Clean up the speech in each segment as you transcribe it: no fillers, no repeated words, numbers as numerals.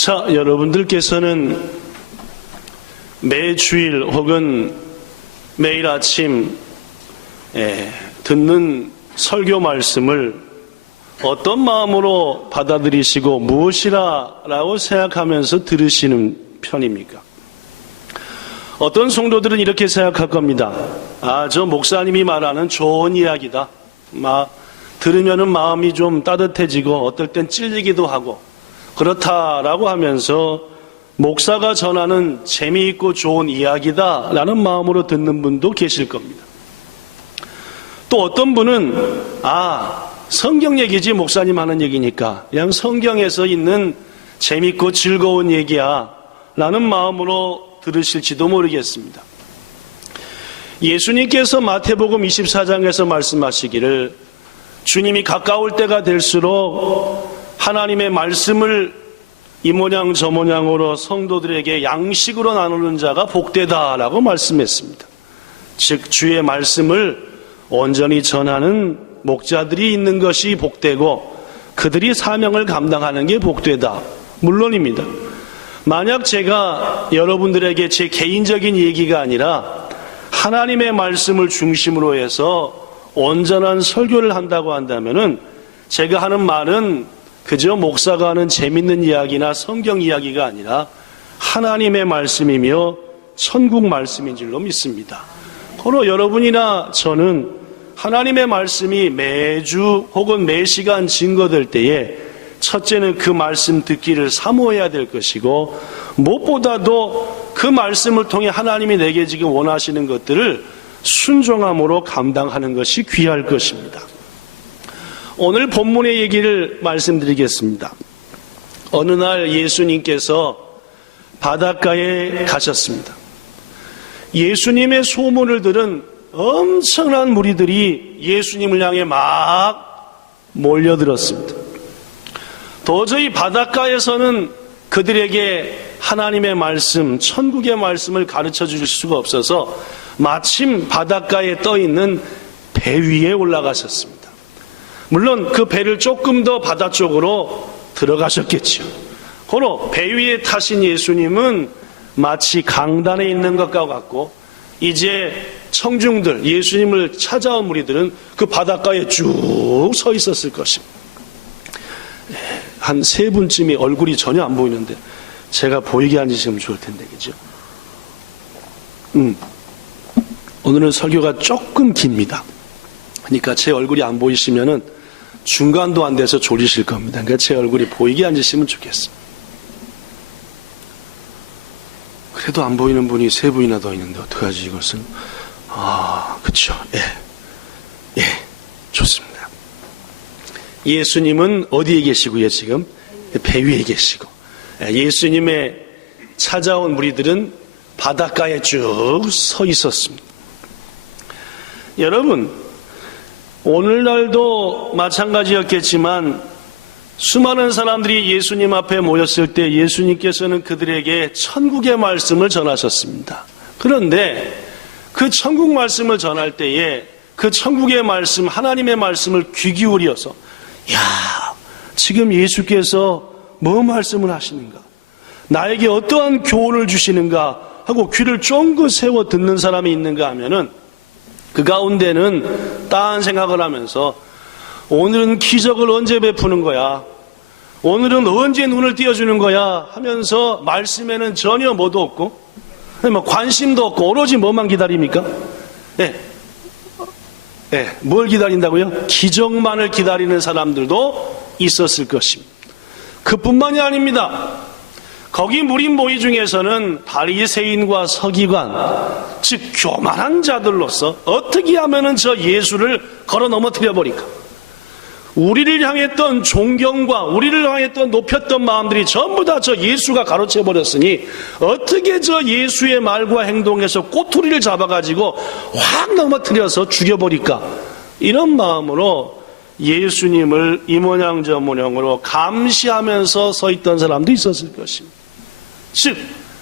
자, 여러분들께서는 매주일 혹은 매일 아침 듣는 설교 말씀을 어떤 마음으로 받아들이시고 무엇이라고 생각하면서 들으시는 편입니까? 어떤 성도들은 이렇게 생각할 겁니다. 저 목사님이 말하는 좋은 이야기다. 들으면은 마음이 좀 따뜻해지고 어떨 땐 찔리기도 하고 그렇다라고 하면서 목사가 전하는 재미있고 좋은 이야기다라는 마음으로 듣는 분도 계실 겁니다. 또 어떤 분은 성경 얘기지 목사님 하는 얘기니까 그냥 성경에서 있는 재미있고 즐거운 얘기야 라는 마음으로 들으실지도 모르겠습니다. 예수님께서 마태복음 24장에서 말씀하시기를 주님이 가까울 때가 될수록 하나님의 말씀을 이 모양 저 모양으로 성도들에게 양식으로 나누는 자가 복되다라고 말씀했습니다. 즉 주의 말씀을 온전히 전하는 목자들이 있는 것이 복되고 그들이 사명을 감당하는 게 복되다. 물론입니다. 만약 제가 여러분들에게 제 개인적인 얘기가 아니라 하나님의 말씀을 중심으로 해서 온전한 설교를 한다고 한다면은 제가 하는 말은 그저 목사가 하는 재밌는 이야기나 성경 이야기가 아니라 하나님의 말씀이며 천국 말씀인 줄로 믿습니다. 바로 여러분이나 저는 하나님의 말씀이 매주 혹은 매시간 증거될 때에 첫째는 그 말씀 듣기를 사모해야 될 것이고 무엇보다도 그 말씀을 통해 하나님이 내게 지금 원하시는 것들을 순종함으로 감당하는 것이 귀할 것입니다. 오늘 본문의 얘기를 말씀드리겠습니다. 어느 날 예수님께서 바닷가에 가셨습니다. 예수님의 소문을 들은 엄청난 무리들이 예수님을 향해 막 몰려들었습니다. 도저히 바닷가에서는 그들에게 하나님의 말씀, 천국의 말씀을 가르쳐 줄 수가 없어서 마침 바닷가에 떠 있는 배 위에 올라가셨습니다. 물론 그 배를 조금 더 바다 쪽으로 들어가셨겠죠. 고로 배 위에 타신 예수님은 마치 강단에 있는 것과 같고 이제 청중들, 예수님을 찾아온 무리들은 그 바닷가에 쭉 서 있었을 것입니다. 한 세 분쯤이 얼굴이 전혀 안 보이는데 제가 보이게 앉으시면 좋을 텐데, 그죠? 오늘은 설교가 조금 깁니다. 그러니까 제 얼굴이 안 보이시면은 중간도 안 돼서 졸리실 겁니다. 그러니까 제 얼굴이 보이게 앉으시면 좋겠습니다. 그래도 안 보이는 분이 세 분이나 더 있는데 어떡하지 이것은? 그쵸. 예, 좋습니다. 예수님은 어디에 계시고요 지금? 배 위에 계시고 예수님의 찾아온 무리들은 바닷가에 쭉 서 있었습니다. 여러분, 오늘날도 마찬가지였겠지만 수많은 사람들이 예수님 앞에 모였을 때 예수님께서는 그들에게 천국의 말씀을 전하셨습니다. 그런데 그 천국 말씀을 전할 때에 그 천국의 말씀, 하나님의 말씀을 귀 기울여서 지금 예수께서 뭐 말씀을 하시는가? 나에게 어떠한 교훈을 주시는가? 하고 귀를 쫑긋 세워 듣는 사람이 있는가 하면은 그 가운데는 딴 생각을 하면서 오늘은 기적을 언제 베푸는 거야? 오늘은 언제 눈을 띄워주는 거야? 하면서 말씀에는 전혀 뭐도 없고 관심도 없고 오로지 뭐만 기다립니까? 뭘 기다린다고요? 기적만을 기다리는 사람들도 있었을 것입니다. 그뿐만이 아닙니다. 거기 무리 모이 중에서는 바리새인과 서기관, 즉 교만한 자들로서 어떻게 하면은 저 예수를 걸어 넘어뜨려 버릴까? 우리를 향했던 존경과 우리를 향했던 높였던 마음들이 전부 다 저 예수가 가로채 버렸으니 어떻게 저 예수의 말과 행동에서 꼬투리를 잡아가지고 확 넘어뜨려서 죽여버릴까? 이런 마음으로 예수님을 이 모양 저 모양으로 감시하면서 서 있던 사람도 있었을 것입니다. 즉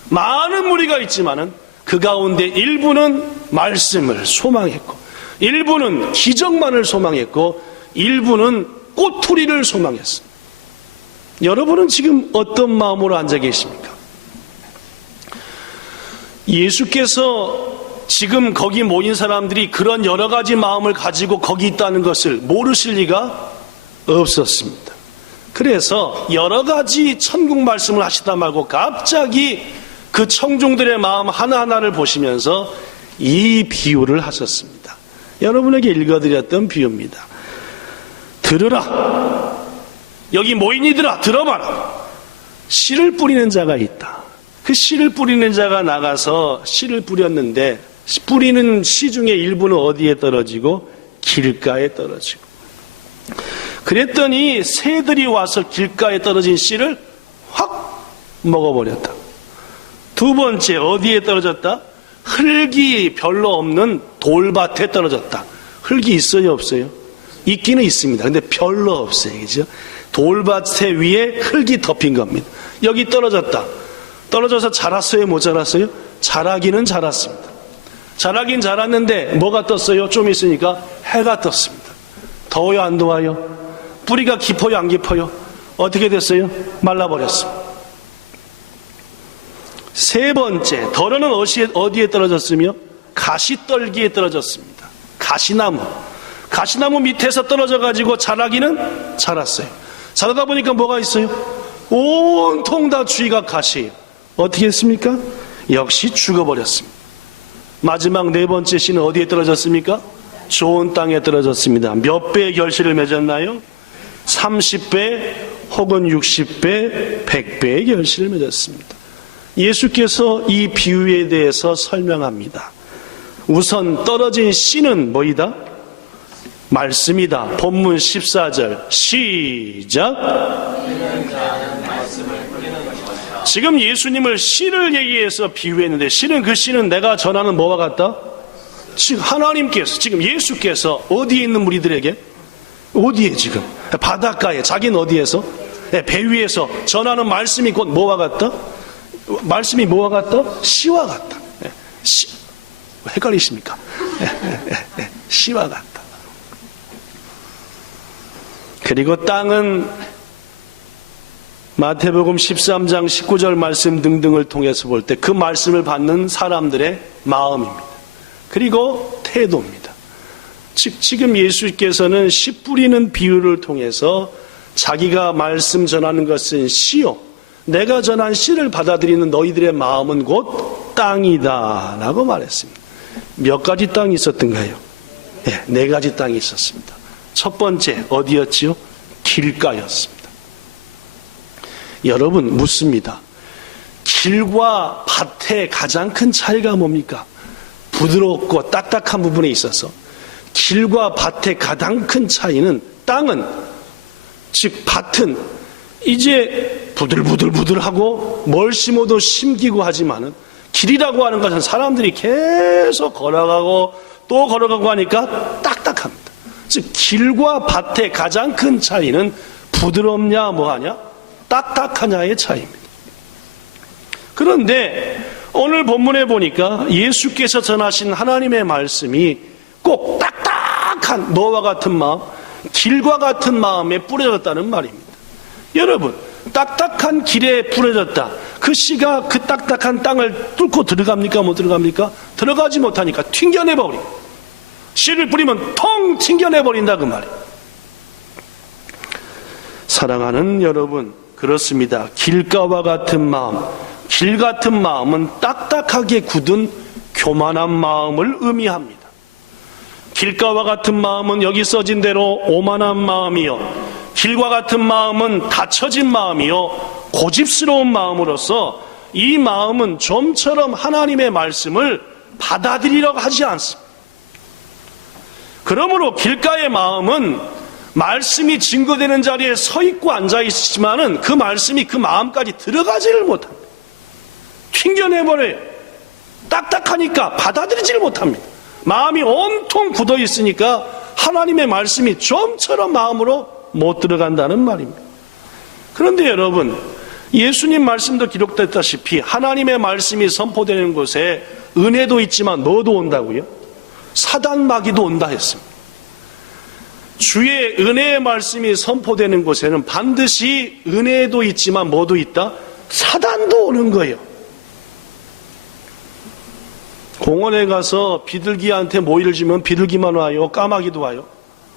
많은 무리가 있지만은 그 가운데 일부는 말씀을 소망했고 일부는 기적만을 소망했고 일부는 꼬투리를 소망했습니다. 여러분은 지금 어떤 마음으로 앉아 계십니까? 예수께서 지금 거기 모인 사람들이 그런 여러 가지 마음을 가지고 거기 있다는 것을 모르실 리가 없었습니다. 그래서 여러 가지 천국 말씀을 하시다 말고 갑자기 그 청중들의 마음 하나하나를 보시면서 이 비유를 하셨습니다. 여러분에게 읽어드렸던 비유입니다. 들으라. 여기 모인 이들아, 들어봐라. 씨를 뿌리는 자가 있다. 그 씨를 뿌리는 자가 나가서 씨를 뿌렸는데 뿌리는 씨 중에 일부는 어디에 떨어지고? 길가에 떨어지고. 그랬더니 새들이 와서 길가에 떨어진 씨를 확 먹어버렸다. 두 번째, 어디에 떨어졌다? 흙이 별로 없는 돌밭에 떨어졌다. 흙이 있어요, 없어요? 있기는 있습니다. 근데 별로 없어요. 그죠? 돌밭에 위에 흙이 덮인 겁니다. 여기 떨어졌다. 떨어져서 자랐어요, 못 자랐어요? 자라기는 자랐습니다. 자라긴 자랐는데 뭐가 떴어요? 좀 있으니까 해가 떴습니다. 더워요, 안 더워요? 뿌리가 깊어요, 안 깊어요? 어떻게 됐어요? 말라버렸습니다. 세 번째, 덜어는 어디에 떨어졌으며? 가시떨기에 떨어졌습니다. 가시나무 밑에서 떨어져가지고 자라기는 자랐어요. 자라다 보니까 뭐가 있어요? 온통 다 주위가 가시예요. 어떻게 했습니까? 역시 죽어버렸습니다. 마지막 네 번째 씨는 어디에 떨어졌습니까? 좋은 땅에 떨어졌습니다. 몇 배의 결실을 맺었나요? 30배 혹은 60배, 100배의 결실을 맺었습니다. 예수께서 이 비유에 대해서 설명합니다. 우선 떨어진 씨는 뭐이다? 말씀이다. 본문 14절 시작. 지금 예수님을 씨를 얘기해서 비유했는데 씨는 그 씨는 내가 전하는 뭐와 같다? 지금 하나님께서 지금 예수께서 어디에 있는 무리들에게? 어디에 지금? 바닷가에. 자기는 어디에서? 배 위에서 전하는 말씀이 곧 뭐와 같다? 말씀이 뭐와 같다? 씨와 같다. 씨. 헷갈리십니까? 씨와 같다. 그리고 땅은 마태복음 13장 19절 말씀 등등을 통해서 볼 때 그 말씀을 받는 사람들의 마음입니다. 그리고 태도입니다. 즉 지금 예수께서는 씨 뿌리는 비유를 통해서 자기가 말씀 전하는 것은 씨요, 내가 전한 씨를 받아들이는 너희들의 마음은 곧 땅이다 라고 말했습니다. 몇 가지 땅이 있었던가요? 네 가지 땅이 있었습니다. 첫 번째 어디였지요? 길가였습니다. 여러분 묻습니다. 길과 밭의 가장 큰 차이가 뭡니까? 부드럽고 딱딱한 부분에 있어서 길과 밭의 가장 큰 차이는 땅은, 즉 밭은 이제 부들부들하고 뭘 심어도 심기고 하지만은 길이라고 하는 것은 사람들이 계속 걸어가고 또 걸어가고 하니까 딱딱합니다. 즉 길과 밭의 가장 큰 차이는 부드럽냐 뭐하냐 딱딱하냐의 차이입니다. 그런데 오늘 본문에 보니까 예수께서 전하신 하나님의 말씀이 꼭 딱딱한 너와 같은 마음, 길과 같은 마음에 뿌려졌다는 말입니다. 여러분, 딱딱한 길에 뿌려졌다. 그 씨가 그 딱딱한 땅을 뚫고 들어갑니까? 못 들어갑니까? 들어가지 못하니까 튕겨내버리고, 씨를 뿌리면 통 튕겨내버린다 그 말이에요. 사랑하는 여러분, 그렇습니다. 길가와 같은 마음, 길 같은 마음은 딱딱하게 굳은 교만한 마음을 의미합니다. 길가와 같은 마음은 여기 써진 대로 오만한 마음이요, 길과 같은 마음은 닫혀진 마음이요, 고집스러운 마음으로서 이 마음은 좀처럼 하나님의 말씀을 받아들이려고 하지 않습니다. 그러므로 길가의 마음은 말씀이 증거되는 자리에 서 있고 앉아 있지만은 그 말씀이 그 마음까지 들어가지를 못합니다. 튕겨내버려요. 딱딱하니까 받아들이지를 못합니다. 마음이 온통 굳어 있으니까 하나님의 말씀이 좀처럼 마음으로 못 들어간다는 말입니다. 그런데 여러분, 예수님 말씀도 기록됐다시피 하나님의 말씀이 선포되는 곳에 은혜도 있지만 뭐도 온다고요? 사단 마귀도 온다 했습니다. 주의 은혜의 말씀이 선포되는 곳에는 반드시 은혜도 있지만 뭐도 있다? 사단도 오는 거예요. 공원에 가서 비둘기한테 모이를 주면 비둘기만 와요? 까마귀도 와요?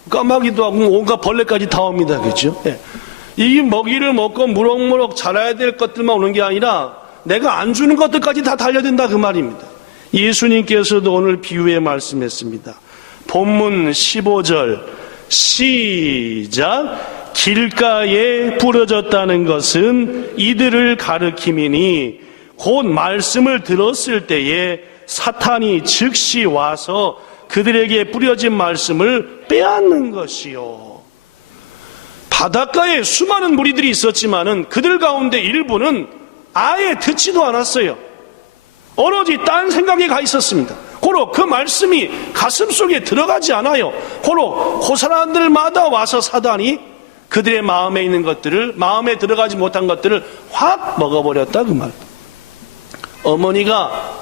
까마귀도 하고 온갖 벌레까지 다 옵니다. 그죠? 예. 이 먹이를 먹고 무럭무럭 자라야 될 것들만 오는 게 아니라 내가 안 주는 것들까지 다 달려든다 그 말입니다. 예수님께서도 오늘 비유에 말씀했습니다. 본문 15절 시작. 길가에 부러졌다는 것은 이들을 가르킴이니 곧 말씀을 들었을 때에 사탄이 즉시 와서 그들에게 뿌려진 말씀을 빼앗는 것이요. 바닷가에 수많은 무리들이 있었지만은 그들 가운데 일부는 아예 듣지도 않았어요. 오로지 딴 생각에 가 있었습니다. 고로 그 말씀이 가슴속에 들어가지 않아요. 고로 그 사람들마다 와서 사단이 그들의 마음에 있는 것들을, 마음에 들어가지 못한 것들을 확 먹어버렸다 그 말. 어머니가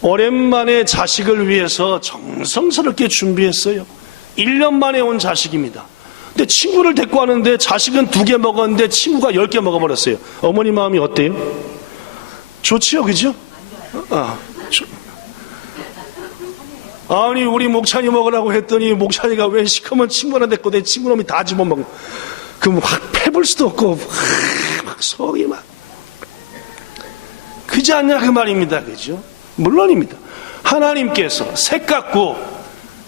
오랜만에 자식을 위해서 정성스럽게 준비했어요. 1년 만에 온 자식입니다. 근데 친구를 데리고 왔는데 자식은 2개 먹었는데 친구가 10개 먹어버렸어요. 어머니 마음이 어때요? 좋지요, 그죠? 아니 우리 목찬이 먹으라고 했더니 목찬이가 왜 시커먼 친구한테 데리고 내 친구놈이 다 집어먹어. 그럼 확 패볼 수도 없고 막 속이 막 그지 않냐 그 말입니다. 그죠? 물론입니다. 하나님께서 새깎고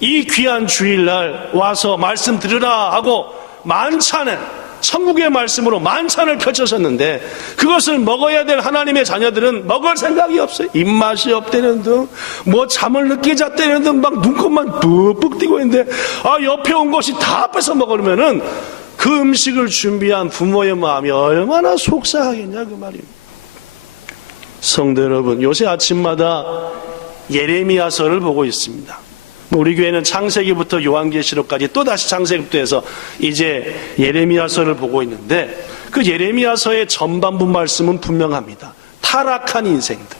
이 귀한 주일날 와서 말씀 들으라 하고 만찬을, 천국의 말씀으로 만찬을 펼쳐졌는데 그것을 먹어야 될 하나님의 자녀들은 먹을 생각이 없어요. 입맛이 없다는 등, 뭐 잠을 늦게 잤다는 등 막 눈곱만 푹푹 뜨고 있는데 옆에 온 것이 다 뺏어 먹으면은 그 음식을 준비한 부모의 마음이 얼마나 속상하겠냐 그 말입니다. 성도 여러분, 요새 아침마다 예레미야서를 보고 있습니다. 우리 교회는 창세기부터 요한계시록까지 또다시 창세기부터 해서 이제 예레미야서를 보고 있는데 그 예레미야서의 전반부 말씀은 분명합니다. 타락한 인생들,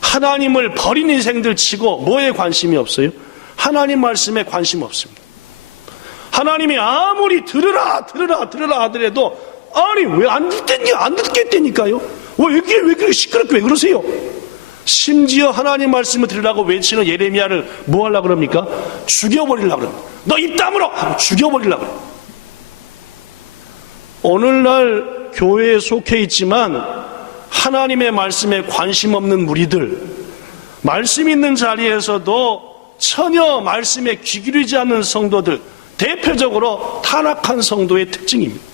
하나님을 버린 인생들 치고 뭐에 관심이 없어요? 하나님 말씀에 관심 없습니다. 하나님이 아무리 들으라 하더라도 아니 왜 안 듣겠다니까요? 왜 그렇게 시끄럽게 왜 그러세요? 심지어 하나님 말씀을 들으라고 외치는 예레미야를 뭐 하려고 그럽니까? 죽여버리려고 그럽니다. 너 입 다물어! 하고 죽여버리려고 그럽니다. 오늘날 교회에 속해 있지만 하나님의 말씀에 관심 없는 무리들, 말씀 있는 자리에서도 전혀 말씀에 귀 기울이지 않는 성도들, 대표적으로 타락한 성도의 특징입니다.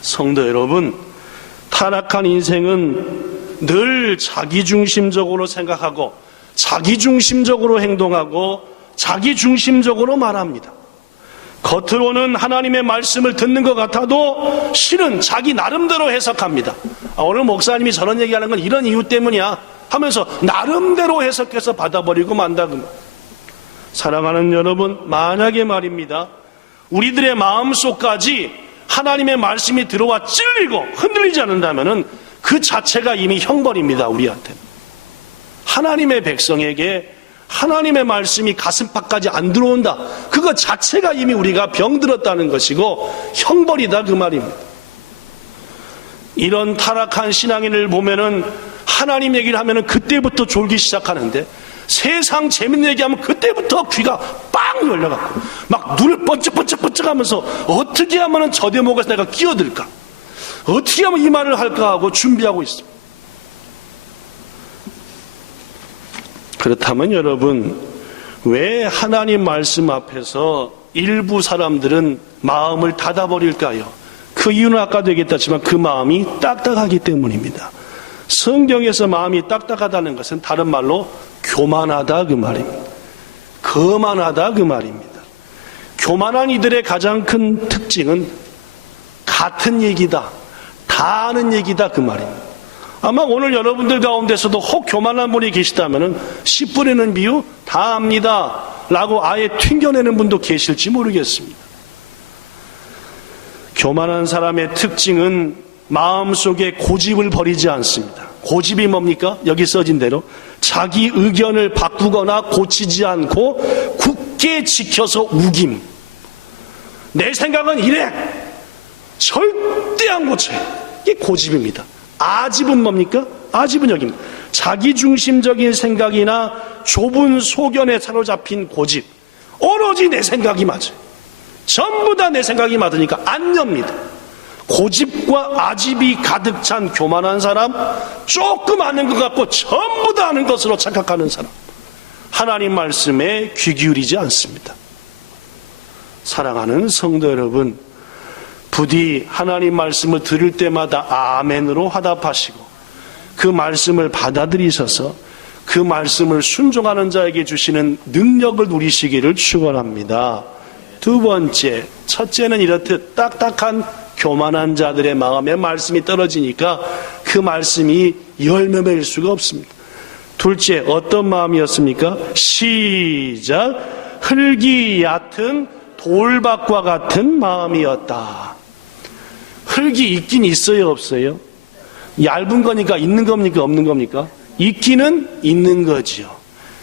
성도 여러분, 타락한 인생은 늘 자기중심적으로 생각하고 자기중심적으로 행동하고 자기중심적으로 말합니다. 겉으로는 하나님의 말씀을 듣는 것 같아도 실은 자기 나름대로 해석합니다. 오늘 목사님이 저런 얘기하는 건 이런 이유 때문이야 하면서 나름대로 해석해서 받아버리고 만다. 사랑하는 여러분, 만약에 말입니다, 우리들의 마음속까지 하나님의 말씀이 들어와 찔리고 흔들리지 않는다면 그 자체가 이미 형벌입니다. 우리한테는. 하나님의 백성에게 하나님의 말씀이 가슴팍까지 안 들어온다, 그거 자체가 이미 우리가 병들었다는 것이고 형벌이다 그 말입니다. 이런 타락한 신앙인을 보면은 하나님 얘기를 하면은 그때부터 졸기 시작하는데 세상 재밌는 얘기하면 그때부터 귀가 빵 열려갖고 막 눈을 번쩍번쩍 하면서 어떻게 하면은 저 대목에서 내가 끼어들까, 어떻게 하면 이 말을 할까 하고 준비하고 있습니다. 그렇다면 여러분, 왜 하나님 말씀 앞에서 일부 사람들은 마음을 닫아버릴까요? 그 이유는 아까도 얘기했지만 그 마음이 딱딱하기 때문입니다. 성경에서 마음이 딱딱하다는 것은 다른 말로 교만하다 그 말입니다. 거만하다 그 말입니다. 교만한 이들의 가장 큰 특징은 같은 얘기다, 다 아는 얘기다 그 말입니다. 아마 오늘 여러분들 가운데서도 혹 교만한 분이 계시다면 씨 뿌리는 비유 다 압니다 라고 아예 튕겨내는 분도 계실지 모르겠습니다. 교만한 사람의 특징은 마음속에 고집을 버리지 않습니다. 고집이 뭡니까? 여기 써진 대로 자기 의견을 바꾸거나 고치지 않고 굳게 굳게 지켜서 우김. 내 생각은 이래. 절대 안 고쳐요. 이게 고집입니다. 아집은 뭡니까? 아집은 여기입니다. 자기중심적인 생각이나 좁은 소견에 사로잡힌 고집. 오로지 내 생각이 맞아요. 전부 다 내 생각이 맞으니까 안 엽니다. 고집과 아집이 가득 찬 교만한 사람, 조금 아는 것 같고 전부 다 아는 것으로 착각하는 사람, 하나님 말씀에 귀 기울이지 않습니다. 사랑하는 성도 여러분, 부디 하나님 말씀을 들을 때마다 아멘으로 화답하시고 그 말씀을 받아들이셔서 그 말씀을 순종하는 자에게 주시는 능력을 누리시기를 축원합니다. 두 번째, 첫째는 이렇듯 딱딱한 교만한 자들의 마음에 말씀이 떨어지니까 그 말씀이 열매 맺을 수가 없습니다. 둘째, 어떤 마음이었습니까? 시작. 흙이 얕은 돌밭과 같은 마음이었다. 흙이 있긴 있어요, 없어요? 얇은 거니까 있는 겁니까, 없는 겁니까? 있기는 있는 거지요.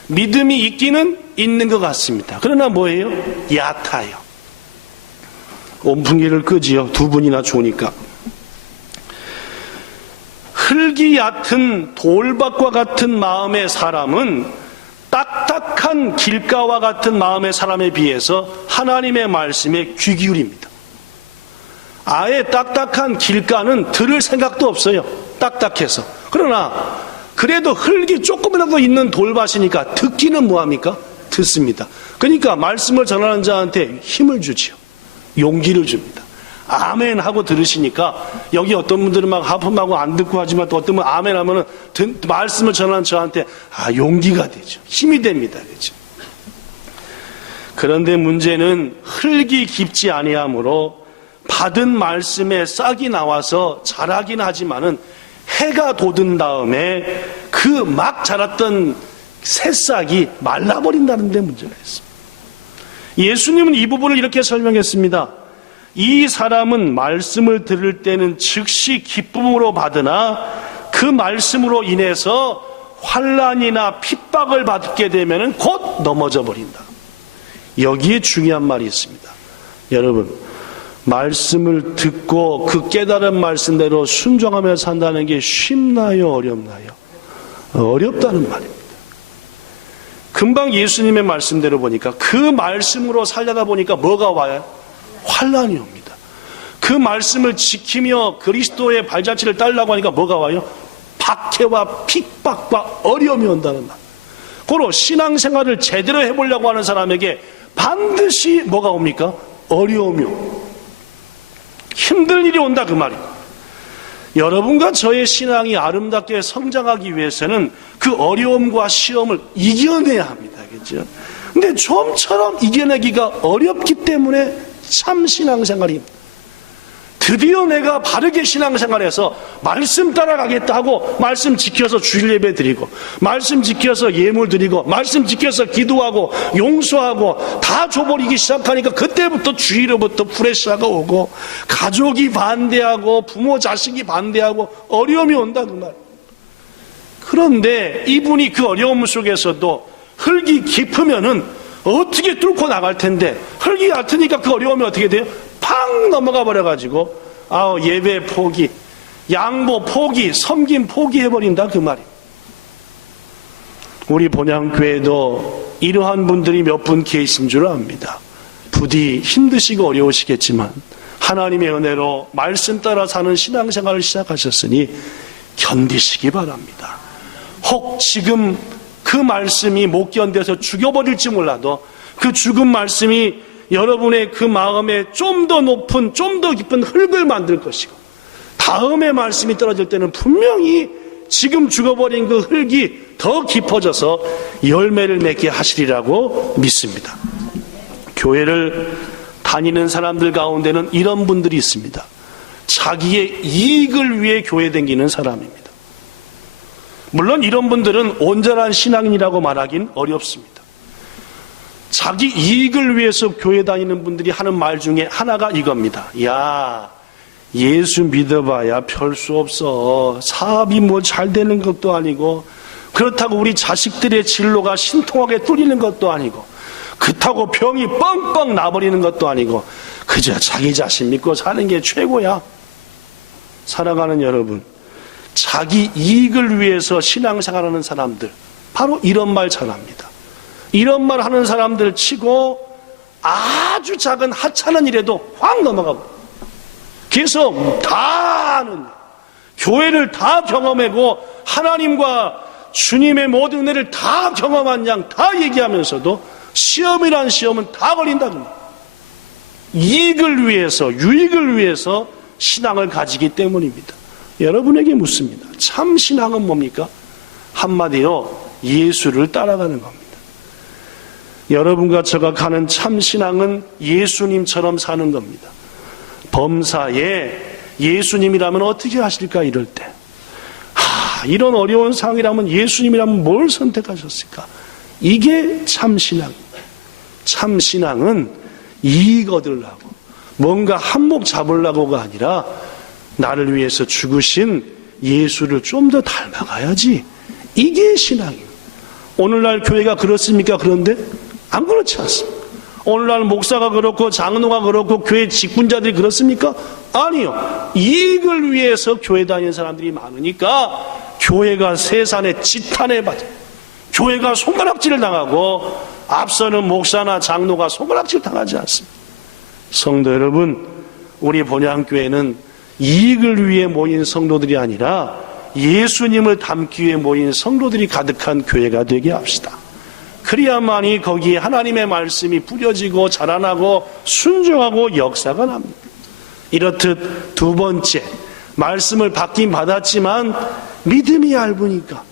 믿음이 있기는 있는 것 같습니다. 그러나 뭐예요? 얕아요. 온풍기를 끄지요. 두 분이나 좋으니까. 흙이 얕은 돌밭과 같은 마음의 사람은 딱딱한 길가와 같은 마음의 사람에 비해서 하나님의 말씀에 귀 기울입니다. 아예 딱딱한 길가는 들을 생각도 없어요. 딱딱해서. 그러나 그래도 흙이 조금이라도 있는 돌밭이니까 듣기는 뭐합니까? 듣습니다. 그러니까 말씀을 전하는 자한테 힘을 주지요. 용기를 줍니다. 아멘 하고 들으시니까 여기 어떤 분들은 막 하품하고 안 듣고 하지만 또 어떤 분은 아멘 하면은 말씀을 전하는 저한테 용기가 되죠. 힘이 됩니다. 그렇죠? 그런데 문제는 흙이 깊지 아니하므로 받은 말씀에 싹이 나와서 자라긴 하지만은 해가 돋은 다음에 그 막 자랐던 새싹이 말라버린다는 데 문제가 있습니다. 예수님은 이 부분을 이렇게 설명했습니다. 이 사람은 말씀을 들을 때는 즉시 기쁨으로 받으나 그 말씀으로 인해서 환난이나 핍박을 받게 되면 곧 넘어져 버린다. 여기에 중요한 말이 있습니다. 여러분, 말씀을 듣고 그 깨달은 말씀대로 순종하며 산다는 게 쉽나요, 어렵나요? 어렵다는 말입니다. 금방 예수님의 말씀대로 보니까 그 말씀으로 살려다 보니까 뭐가 와요? 환난이 옵니다. 그 말씀을 지키며 그리스도의 발자취를 따르려고 하니까 뭐가 와요? 박해와 핍박과 어려움이 온다는 말. 고로 신앙생활을 제대로 해보려고 하는 사람에게 반드시 뭐가 옵니까? 어려움이 옵니다. 힘든 일이 온다 그 말이에요. 여러분과 저의 신앙이 아름답게 성장하기 위해서는 그 어려움과 시험을 이겨내야 합니다. 그렇죠? 근데 좀처럼 이겨내기가 어렵기 때문에 참 신앙생활입니다. 드디어 내가 바르게 신앙생활해서 말씀 따라가겠다 하고 말씀 지켜서 주일 예배 드리고 말씀 지켜서 예물 드리고 말씀 지켜서 기도하고 용서하고 다 줘버리기 시작하니까 그때부터 주위로부터 프레셔가 오고 가족이 반대하고 부모 자식이 반대하고 어려움이 온다 그 말. 그런데 이분이 그 어려움 속에서도 흙이 깊으면은 어떻게 뚫고 나갈 텐데 흙이 얕으니까 그 어려움이 어떻게 돼요? 팍 넘어가 버려가지고 예배 포기, 양보 포기, 섬김 포기해버린다 그 말이에요. 우리 본향교회도 이러한 분들이 몇 분 계신 줄 압니다. 부디 힘드시고 어려우시겠지만 하나님의 은혜로 말씀 따라 사는 신앙생활을 시작하셨으니 견디시기 바랍니다. 혹 지금 그 말씀이 못 견뎌서 죽여버릴지 몰라도 그 죽은 말씀이 여러분의 그 마음에 좀 더 높은, 좀 더 깊은 흙을 만들 것이고 다음에 말씀이 떨어질 때는 분명히 지금 죽어버린 그 흙이 더 깊어져서 열매를 맺게 하시리라고 믿습니다. 교회를 다니는 사람들 가운데는 이런 분들이 있습니다. 자기의 이익을 위해 교회 다니는 사람입니다. 물론 이런 분들은 온전한 신앙인이라고 말하긴 어렵습니다. 자기 이익을 위해서 교회 다니는 분들이 하는 말 중에 하나가 이겁니다. 야, 예수 믿어봐야 별 수 없어. 사업이 뭐 잘 되는 것도 아니고 그렇다고 우리 자식들의 진로가 신통하게 뚫리는 것도 아니고, 그렇다고 병이 뻥뻥 나버리는 것도 아니고, 그저 자기 자신 믿고 사는 게 최고야. 살아가는 여러분, 자기 이익을 위해서 신앙생활하는 사람들, 바로 이런 말 잘합니다. 이런 말 하는 사람들 치고 아주 작은 하찮은 일에도 확 넘어가고, 그래서 다 아는, 교회를 다 경험하고 하나님과 주님의 모든 은혜를 다 경험한 양 다 얘기하면서도 시험이란 시험은 다 걸린다고. 이익을 위해서, 유익을 위해서 신앙을 가지기 때문입니다. 여러분에게 묻습니다. 참 신앙은 뭡니까? 한마디로 예수를 따라가는 겁니다. 여러분과 저가 가는 참 신앙은 예수님처럼 사는 겁니다. 범사에 예수님이라면 어떻게 하실까 이럴 때, 이런 어려운 상황이라면 예수님이라면 뭘 선택하셨을까? 이게 참 신앙입니다. 참 신앙은 이익 얻으려고, 뭔가 한몫 잡으려고가 아니라 나를 위해서 죽으신 예수를 좀 더 닮아가야지. 이게 신앙입니다. 오늘날 교회가 그렇습니까? 그런데 안 그렇지 않습니다. 오늘날 목사가 그렇고 장로가 그렇고 교회 직분자들이 그렇습니까? 아니요. 이익을 위해서 교회 다니는 사람들이 많으니까 교회가 세상의 지탄에 받아, 교회가 손가락질을 당하고 앞서는 목사나 장로가 손가락질 당하지 않습니다. 성도 여러분, 우리 본향교회는 이익을 위해 모인 성도들이 아니라 예수님을 담기 위해 모인 성도들이 가득한 교회가 되게 합시다. 그래야만이 거기에 하나님의 말씀이 뿌려지고 자라나고 순종하고 역사가 납니다. 이렇듯 두 번째, 말씀을 받긴 받았지만 믿음이 얇으니까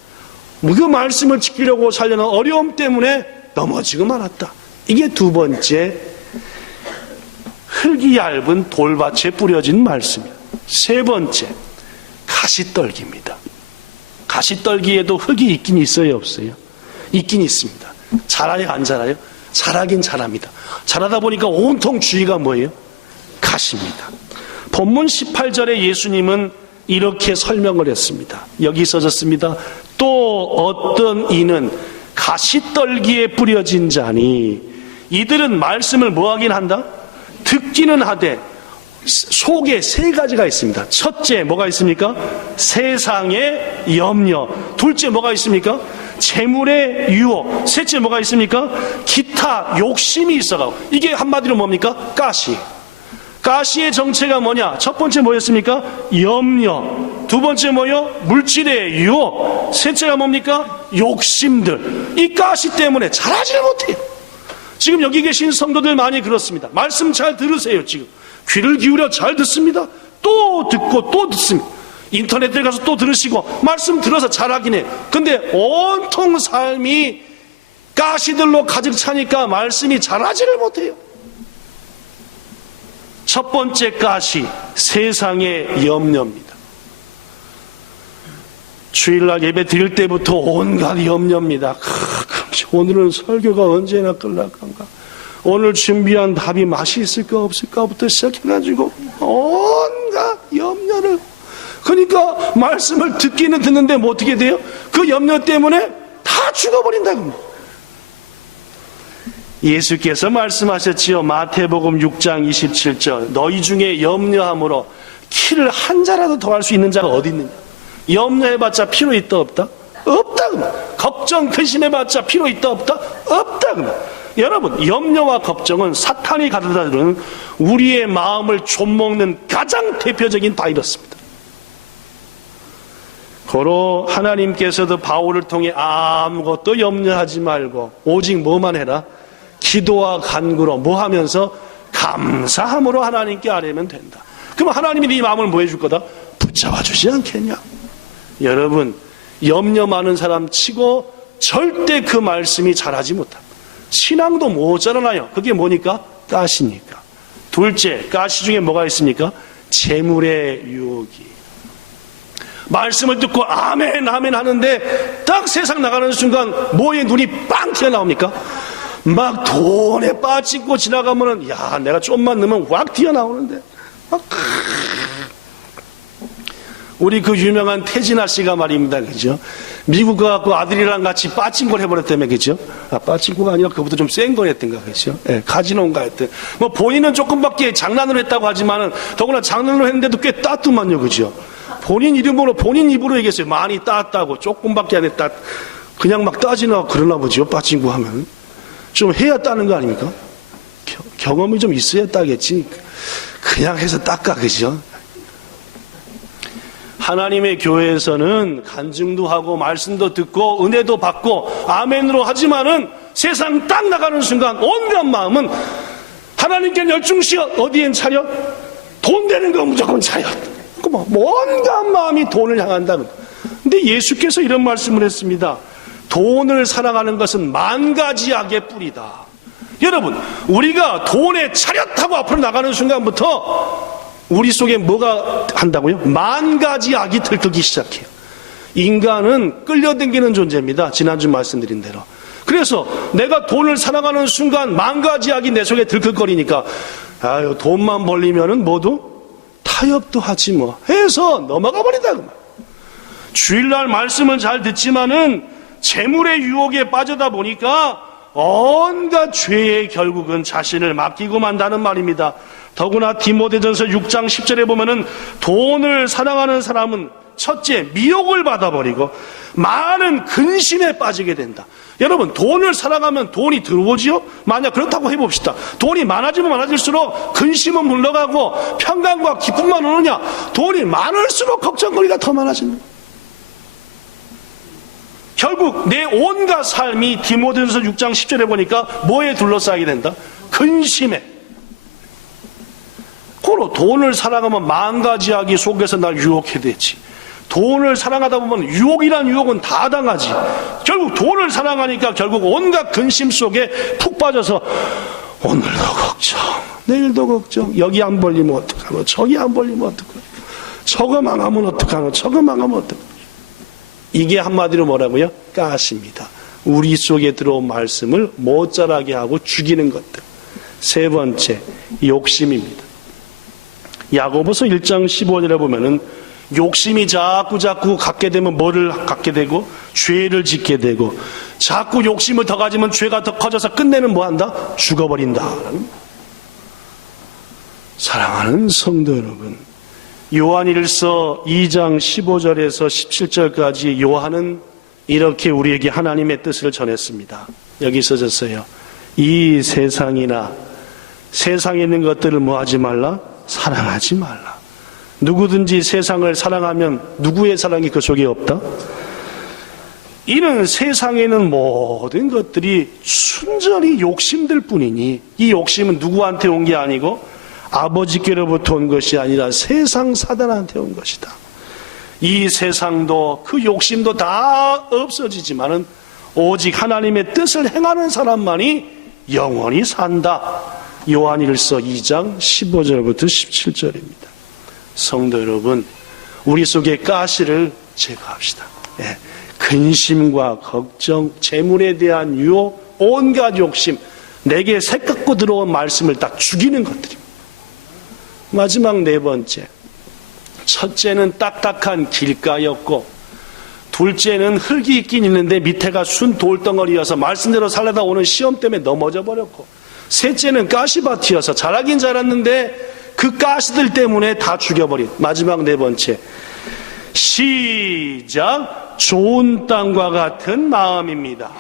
그 말씀을 지키려고 살려는 어려움 때문에 넘어지고 말았다. 이게 두 번째, 흙이 얇은 돌밭에 뿌려진 말씀이에요. 세 번째, 가시떨기입니다. 가시떨기에도 흙이 있긴 있어요, 없어요? 있긴 있습니다. 자라요, 안 자라요? 자라긴 자랍니다. 자라다 보니까 온통 주위가 뭐예요? 가시입니다. 본문 18절에 예수님은 이렇게 설명을 했습니다. 여기 써졌습니다. 또 어떤 이는 가시떨기에 뿌려진 자니, 이들은 말씀을 뭐 하긴 한다? 듣기는 하되 속에 세 가지가 있습니다. 첫째 뭐가 있습니까? 세상의 염려. 둘째 뭐가 있습니까? 재물의 유혹. 셋째 뭐가 있습니까? 기타 욕심이 있어가고, 이게 한마디로 뭡니까? 가시. 가시의 정체가 뭐냐? 첫 번째 뭐였습니까? 염려. 두 번째 뭐요? 물질의 유혹. 셋째가 뭡니까? 욕심들. 이 가시 때문에 자라지를 못해요. 지금 여기 계신 성도들 많이 그렇습니다. 말씀 잘 들으세요. 지금 귀를 기울여 잘 듣습니다. 또 듣고 또 듣습니다. 인터넷에 가서 또 들으시고 말씀 들어서 잘하긴 해요. 근데 온통 삶이 가시들로 가득 차니까 말씀이 자라지를 못해요. 첫 번째 가시, 세상의 염려입니다. 주일날 예배 드릴 때부터 온갖 염려입니다. 오늘은 설교가 언제나 끝날건가, 오늘 준비한 답이 맛이 있을까 없을까부터 시작해가지고 온갖 염려를, 그러니까 말씀을 듣기는 듣는데 뭐 어떻게 돼요? 그 염려 때문에 다 죽어버린다고. 예수께서 말씀하셨지요. 마태복음 6장 27절, 너희 중에 염려함으로 키를 한 자라도 더할 수 있는 자가 어디 있느냐? 염려해봤자 필요 있다 없다? 없다. 그만. 걱정 근심해봤자 필요 있다 없다? 없다. 그만. 여러분, 염려와 걱정은 사탄이 가져다주는 우리의 마음을 좀먹는 가장 대표적인 바이러스입니다. 고로 하나님께서도 바울을 통해 아무것도 염려하지 말고 오직 뭐만 해라? 기도와 간구로 뭐 하면서? 감사함으로 하나님께 아뢰면 된다. 그럼 하나님이 네 마음을 뭐 해줄 거다? 붙잡아 주지 않겠냐? 여러분, 염려 많은 사람 치고 절대 그 말씀이 자라지 못합니다. 신앙도 못 자라나요. 그게 뭐니까? 가시니까. 둘째, 가시 중에 뭐가 있습니까? 재물의 유혹이. 말씀을 듣고 아멘 아멘 하는데 딱 세상 나가는 순간 뭐에 눈이 빵 튀어나옵니까? 막 돈에 빠지고 지나가면은, 야, 내가 좀만 넣으면 확 튀어나오는데 막. 우리 그 유명한 태진아 씨가 말입니다. 그죠? 미국 가갖고 아들이랑 같이 빠친코를 해버렸다며, 그죠? 아, 빠친코가 아니라 그보다 좀 센 거였던가, 그죠? 예, 카지노인가 했던. 뭐, 본인은 조금밖에 장난을 했다고 하지만은, 더구나 장난을 했는데도 꽤 땄더만요, 그죠? 본인 이름으로, 본인 입으로 얘기했어요. 많이 땄다고. 조금밖에 안 했다. 그냥 막 따지나 그러나 보죠, 빠친코 하면. 좀 해야 따는 거 아닙니까? 경험이 좀 있어야 따겠지. 그냥 해서 닦아, 그죠? 하나님의 교회에서는 간증도 하고 말씀도 듣고 은혜도 받고 아멘으로 하지만은 세상 딱 나가는 순간 온갖 마음은 하나님께 열중시 어디엔 차려? 돈 되는 거 무조건 차려. 온갖 마음이 돈을 향한다. 근데 예수께서 이런 말씀을 했습니다. 돈을 사랑하는 것은 만 가지 악의 뿌리다. 여러분, 우리가 돈에 차렷하고 앞으로 나가는 순간부터 우리 속에 뭐가 한다고요? 만 가지 악이 들끓기 시작해요. 인간은 끌려다니는 존재입니다. 지난주 말씀드린 대로. 그래서 내가 돈을 사랑하는 순간 만 가지 악이 내 속에 들끓거리니까 아유, 돈만 벌리면은 모두 타협도 하지 뭐 해서 넘어가 버린다 그 말. 주일날 말씀은 잘 듣지만은 재물의 유혹에 빠져다 보니까 온갖 죄의 결국은 자신을 맡기고 만다는 말입니다. 더구나 디모데전서 6장 10절에 보면은 돈을 사랑하는 사람은 첫째 미혹을 받아버리고 많은 근심에 빠지게 된다. 여러분, 돈을 사랑하면 돈이 들어오지요? 만약 그렇다고 해봅시다. 돈이 많아지면 많아질수록 근심은 물러가고 평강과 기쁨만 오느냐? 돈이 많을수록 걱정거리가 더 많아진다. 결국 내 온갖 삶이 디모데전서 6장 10절에 보니까 뭐에 둘러싸이게 된다? 근심에. 고로 돈을 사랑하면 만 가지 악이 속에서 날 유혹해 되지. 돈을 사랑하다 보면 유혹이란 유혹은 다 당하지. 결국 돈을 사랑하니까 결국 온갖 근심 속에 푹 빠져서 오늘도 걱정, 내일도 걱정, 여기 안 벌리면 어떡하노, 저기 안 벌리면 어떡하노, 저거 망하면 어떡하노, 저거 망하면 어떡하노. 이게 한마디로 뭐라고요? 가시입니다. 우리 속에 들어온 말씀을 못 자라게 하고 죽이는 것들. 세 번째, 욕심입니다. 야고보서 1장 15절에 보면은 욕심이 자꾸 갖게 되면 뭐를 갖게 되고 죄를 짓게 되고 자꾸 욕심을 더 가지면 죄가 더 커져서 끝내는 뭐한다? 죽어버린다. 사랑하는 성도 여러분, 요한일서 2장 15절에서 17절까지 요한은 이렇게 우리에게 하나님의 뜻을 전했습니다. 여기 써졌어요. 이 세상이나 세상에 있는 것들을 뭐 하지 말라? 사랑하지 말라. 누구든지 세상을 사랑하면 누구의 사랑이 그 속에 없다? 이는 세상에는 모든 것들이 순전히 욕심들 뿐이니 이 욕심은 누구한테 온 게 아니고 아버지께로부터 온 것이 아니라 세상 사단한테 온 것이다. 이 세상도 그 욕심도 다 없어지지만은 오직 하나님의 뜻을 행하는 사람만이 영원히 산다. 요한일서 2장 15절부터 17절입니다. 성도 여러분, 우리 속의 가시를 제거합시다. 예, 근심과 걱정, 재물에 대한 유혹, 온갖 욕심, 내게 새갖고 들어온 말씀을 딱 죽이는 것들입니다. 마지막 네 번째, 첫째는 딱딱한 길가였고 둘째는 흙이 있긴 있는데 밑에가 순 돌덩어리여서 말씀대로 살려다 오는 시험 때문에 넘어져 버렸고 셋째는 가시밭이어서 자라긴 자랐는데 그 가시들 때문에 다 죽여버린 마지막 네 번째, 시작, 좋은 땅과 같은 마음입니다.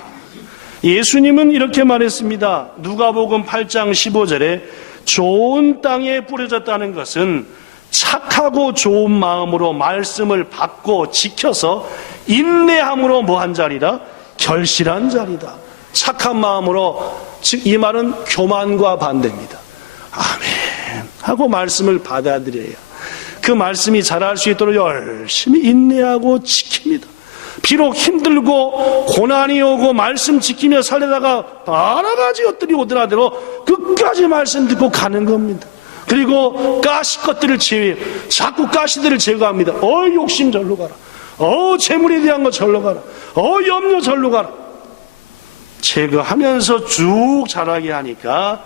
예수님은 이렇게 말했습니다. 누가복음 8장 15절에 좋은 땅에 뿌려졌다는 것은 착하고 좋은 마음으로 말씀을 받고 지켜서 인내함으로 뭐한 자리라? 결실한 자리다. 착한 마음으로, 즉 이 말은 교만과 반대입니다. 아멘 하고 말씀을 받아들여야 그 말씀이 자랄 수 있도록 열심히 인내하고 지킵니다. 비록 힘들고 고난이 오고 말씀 지키며 살려다가 여러 가지 것들이 오더라도 끝까지 말씀 듣고 가는 겁니다. 그리고 가시 것들을 자꾸 가시들을 제거합니다. 욕심 절로 가라. 재물에 대한 거 절로 가라. 염려 절로 가라. 제거하면서 쭉 자라게 하니까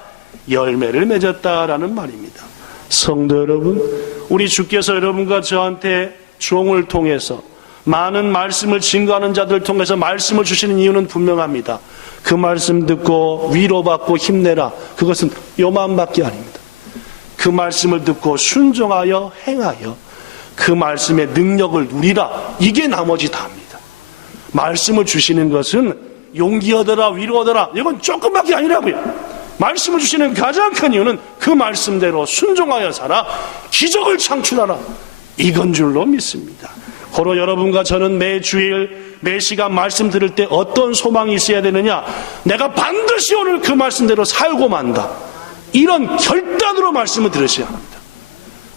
열매를 맺었다라는 말입니다. 성도 여러분, 우리 주께서 여러분과 저한테 종을 통해서 많은 말씀을 증거하는 자들을 통해서 말씀을 주시는 이유는 분명합니다. 그 말씀 듣고 위로받고 힘내라. 그것은 요만밖에 아닙니다. 그 말씀을 듣고 순종하여 행하여 그 말씀의 능력을 누리라. 이게 나머지 다입니다. 말씀을 주시는 것은 용기 얻어라, 위로 얻어라, 이건 조금밖에 아니라고요. 말씀을 주시는 가장 큰 이유는 그 말씀대로 순종하여 살아 기적을 창출하라. 이건 줄로 믿습니다. 고로 여러분과 저는 매 주일 매 시간 말씀 들을 때 어떤 소망이 있어야 되느냐? 내가 반드시 오늘 그 말씀대로 살고 만다. 이런 결단으로 말씀을 들으셔야 합니다.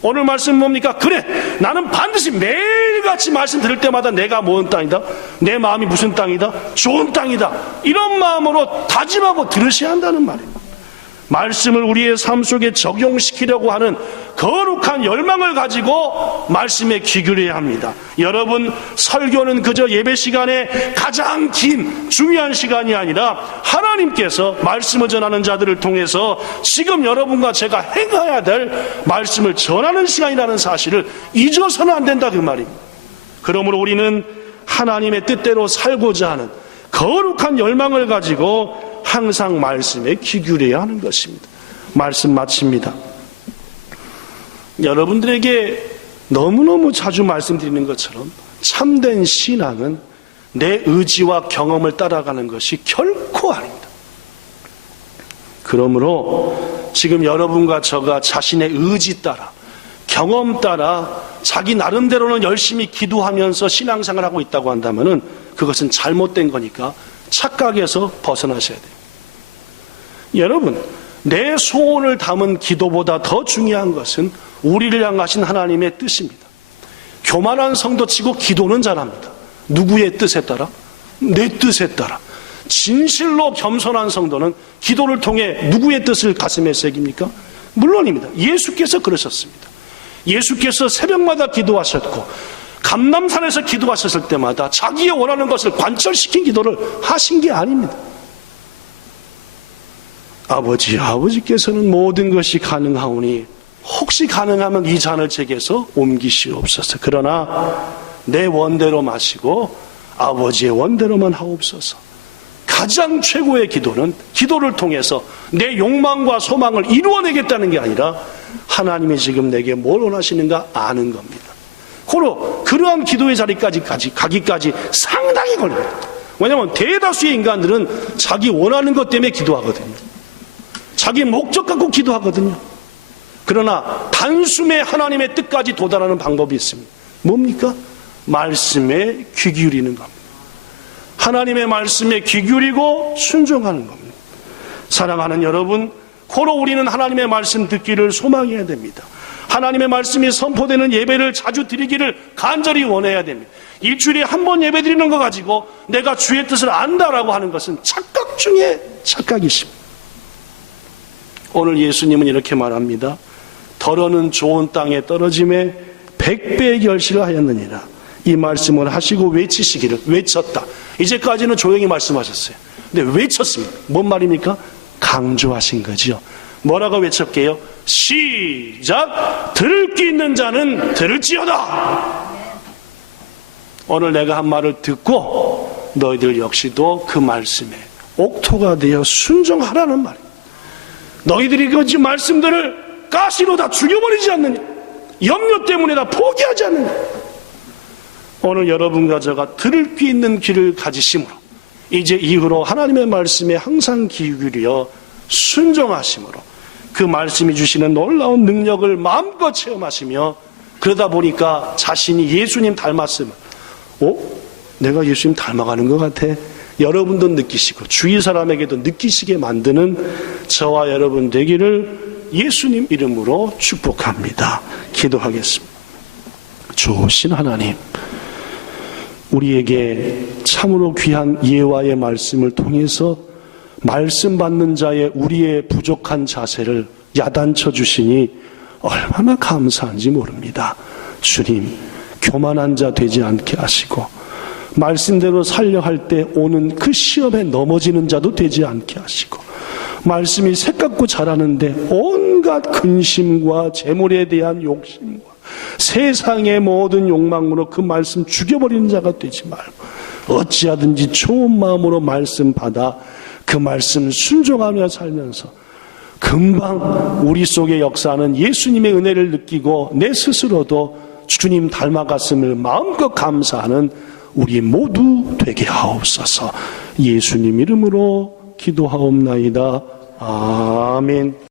오늘 말씀 뭡니까? 그래, 나는 반드시 매일같이 말씀 들을 때마다 내가 뭔 땅이다, 내 마음이 무슨 땅이다, 좋은 땅이다, 이런 마음으로 다짐하고 들으셔야 한다는 말입니다. 말씀을 우리의 삶 속에 적용시키려고 하는 거룩한 열망을 가지고 말씀에 귀 기울여야 합니다. 여러분, 설교는 그저 예배 시간에 가장 긴 중요한 시간이 아니라 하나님께서 말씀을 전하는 자들을 통해서 지금 여러분과 제가 행해야 될 말씀을 전하는 시간이라는 사실을 잊어서는 안 된다, 그 말입니다. 그러므로 우리는 하나님의 뜻대로 살고자 하는 거룩한 열망을 가지고 항상 말씀에 귀 기울여야 하는 것입니다. 말씀 마칩니다. 여러분들에게 너무너무 자주 말씀드리는 것처럼 참된 신앙은 내 의지와 경험을 따라가는 것이 결코 아닙니다. 그러므로 지금 여러분과 저가 자신의 의지 따라, 경험 따라 자기 나름대로는 열심히 기도하면서 신앙생활을 하고 있다고 한다면 그것은 잘못된 거니까 착각에서 벗어나셔야 돼요. 여러분, 내 소원을 담은 기도보다 더 중요한 것은 우리를 향하신 하나님의 뜻입니다. 교만한 성도치고 기도는 잘합니다. 누구의 뜻에 따라? 내 뜻에 따라. 진실로 겸손한 성도는 기도를 통해 누구의 뜻을 가슴에 새깁니까? 물론입니다. 예수께서 그러셨습니다. 예수께서 새벽마다 기도하셨고 감람산에서 기도하셨을 때마다 자기의 원하는 것을 관철시킨 기도를 하신 게 아닙니다. 아버지께서는 모든 것이 가능하오니 혹시 가능하면 이 잔을 제게서 옮기시옵소서. 그러나 내 원대로 마시고 아버지의 원대로만 하옵소서. 가장 최고의 기도는 기도를 통해서 내 욕망과 소망을 이루어내겠다는 게 아니라 하나님이 지금 내게 뭘 원하시는가 아는 겁니다. 고로 그러한 기도의 자리까지 가기까지 상당히 걸립니다. 왜냐하면 대다수의 인간들은 자기 원하는 것 때문에 기도하거든요. 자기 목적 갖고 기도하거든요. 그러나 단숨에 하나님의 뜻까지 도달하는 방법이 있습니다. 뭡니까? 말씀에 귀 기울이는 겁니다. 하나님의 말씀에 귀 기울이고 순종하는 겁니다. 사랑하는 여러분, 고로 우리는 하나님의 말씀 듣기를 소망해야 됩니다. 하나님의 말씀이 선포되는 예배를 자주 드리기를 간절히 원해야 됩니다. 일주일에 한 번 예배 드리는 거 가지고 내가 주의 뜻을 안다라고 하는 것은 착각 중에 착각이십니다. 오늘 예수님은 이렇게 말합니다. 더러는 좋은 땅에 떨어짐에 100배의 결실을 하였느니라. 이 말씀을 하시고 외치시기를. 외쳤다. 이제까지는 조용히 말씀하셨어요. 근데 외쳤습니다. 뭔 말입니까? 강조하신 거죠. 뭐라고 외쳤게요? 시작! 들을 귀 있는 자는 들을지어다. 오늘 내가 한 말을 듣고 너희들 역시도 그 말씀에 옥토가 되어 순종하라는 말입니다. 너희들이 그 말씀들을 가시로 다 죽여버리지 않느냐, 염려 때문에 다 포기하지 않느냐. 오늘 여러분과 저가 들을 귀 있는 귀를 가지심으로 이제 이후로 하나님의 말씀에 항상 귀 기울여 순종하심으로 그 말씀이 주시는 놀라운 능력을 마음껏 체험하시며, 그러다 보니까 자신이 예수님 닮았으면 내가 예수님 닮아가는 것 같아. 여러분도 느끼시고 주위 사람에게도 느끼시게 만드는 저와 여러분 되기를 예수님 이름으로 축복합니다. 기도하겠습니다. 좋으신 하나님, 우리에게 참으로 귀한 예화의 말씀을 통해서 말씀 받는 자의 우리의 부족한 자세를 야단쳐 주시니 얼마나 감사한지 모릅니다. 주님, 교만한 자 되지 않게 하시고 말씀대로 살려 할 때 오는 그 시험에 넘어지는 자도 되지 않게 하시고, 말씀이 새깎고 자라는데 온갖 근심과 재물에 대한 욕심과 세상의 모든 욕망으로 그 말씀 죽여버리는 자가 되지 말고 어찌하든지 좋은 마음으로 말씀 받아 그 말씀 순종하며 살면서 금방 우리 속에 역사하는 예수님의 은혜를 느끼고 내 스스로도 주님 닮아갔음을 마음껏 감사하는 우리 모두 되게 하옵소서. 예수님 이름으로 기도하옵나이다. 아멘.